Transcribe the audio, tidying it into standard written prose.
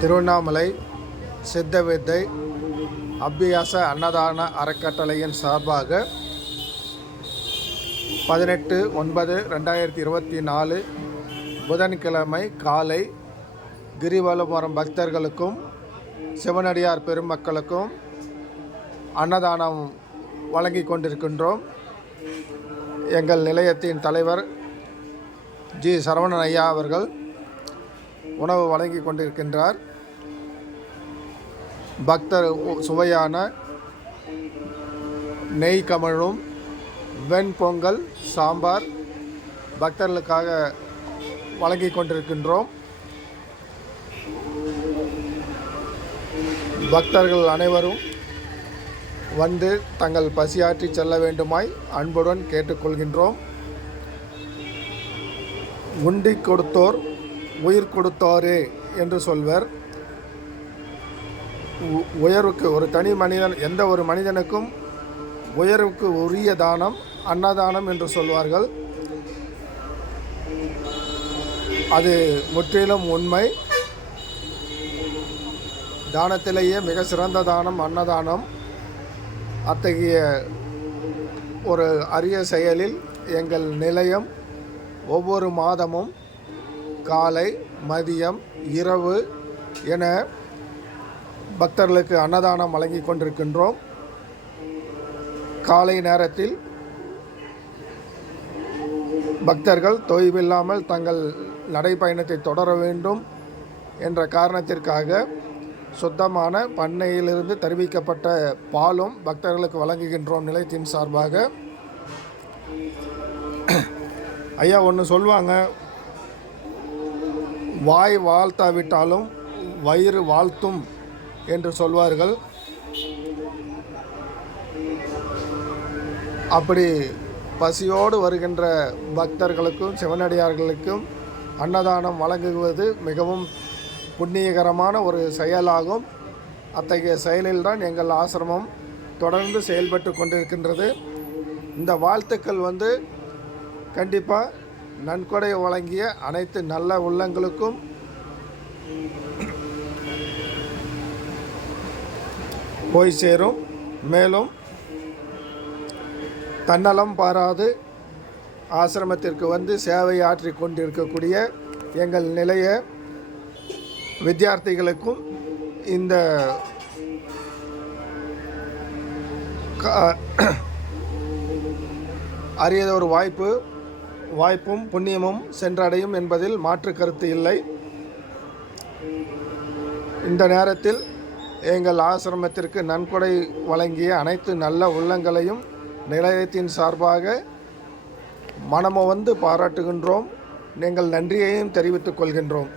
திருவண்ணாமலை சித்தவித்தை அபியாச அன்னதான அறக்கட்டளையின் சார்பாக 18/9/2024 புதன்கிழமை காலை கிரிவலம் வரும் பக்தர்களுக்கும் சிவனடியார் பெருமக்களுக்கும் அன்னதானம் வழங்கி கொண்டிருக்கின்றோம். எங்கள் நிலையத்தின் தலைவர் ஜி சரவணன் ஐயா அவர்கள் உணவு வழங்கி கொண்டிருக்கின்றார். பக்தர் சுவையான நெய் கமழும் வெண்பொங்கல் சாம்பார் பக்தர்களுக்காக வழங்கி கொண்டிருக்கின்றோம். பக்தர்கள் அனைவரும் வந்து தங்கள் பசியாற்றி செல்ல வேண்டுமாய் அன்புடன் கேட்டுக்கொள்கின்றோம். உண்டி கொடுத்தோர் உயிர் கொடுத்தோரே என்று சொல்வர். உயர்வுக்கு ஒரு தனி மனிதன், எந்த ஒரு மனிதனுக்கும் உயர்வுக்கு உரிய தானம் அன்னதானம் என்று சொல்வார்கள். அது முற்றிலும் உண்மை. தானத்திலேயே மிக சிறந்த தானம் அன்னதானம். அத்தகைய ஒரு அரிய செயலில் எங்கள் நிலையம் ஒவ்வொரு மாதமும் காலை, மதியம், இரவு என பக்தர்களுக்கு அன்னதானம் வழங்கி கொண்டிருக்கின்றோம். காலை நேரத்தில் பக்தர்கள் தொய்வில்லாமல் தங்கள் நடைப்பயணத்தை தொடர வேண்டும் என்ற காரணத்திற்காக சுத்தமான பண்ணையிலிருந்து தருவிக்கப்பட்ட பாலும் பக்தர்களுக்கு வழங்குகின்றோம் நிலையத்தின் சார்பாக. ஐயா ஒன்று சொல்லுவாங்க, வாய் வாழ்த்தாவிட்டாலும் வயிறு வாழ்த்தும் என்று சொல்வார்கள். அப்படி பசியோடு வருகின்ற பக்தர்களுக்கும் சிவனடியார்களுக்கும் அன்னதானம் வழங்குவது மிகவும் புண்ணியகரமான ஒரு செயலாகும். அத்தகைய செயலில்தான் எங்கள் ஆசிரமம் தொடர்ந்து செயல்பட்டு கொண்டிருக்கின்றது. இந்த வாழ்த்துக்கள் கண்டிப்பாக நன்கொடை வழங்கிய அனைத்து நல்ல உள்ளங்களுக்கும் போய் சேரும். மேலும் தன்னலம் பாராது ஆசிரமத்திற்கு சேவை ஆற்றி கொண்டிருக்கக்கூடிய எங்கள் நிலைய வித்தியார்த்திகளுக்கும் இந்த அரியதொரு வாய்ப்பும் புண்ணியமும் சென்றடையும் என்பதில் மாற்று கருத்து இல்லை. இந்த நேரத்தில் எங்கள் ஆசிரமத்திற்கு நன்கொடை வழங்கிய அனைத்து நல்ல உள்ளங்களையும் நிலையத்தின் சார்பாக மனமுவந்து பாராட்டுகின்றோம். எங்கள் நன்றியையும் தெரிவித்துக் கொள்கின்றோம்.